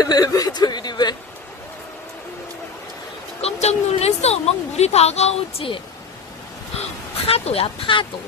왜, 조율이 왜? 깜짝 놀랐어. 막 물이 다가오지. 파도야, 파도.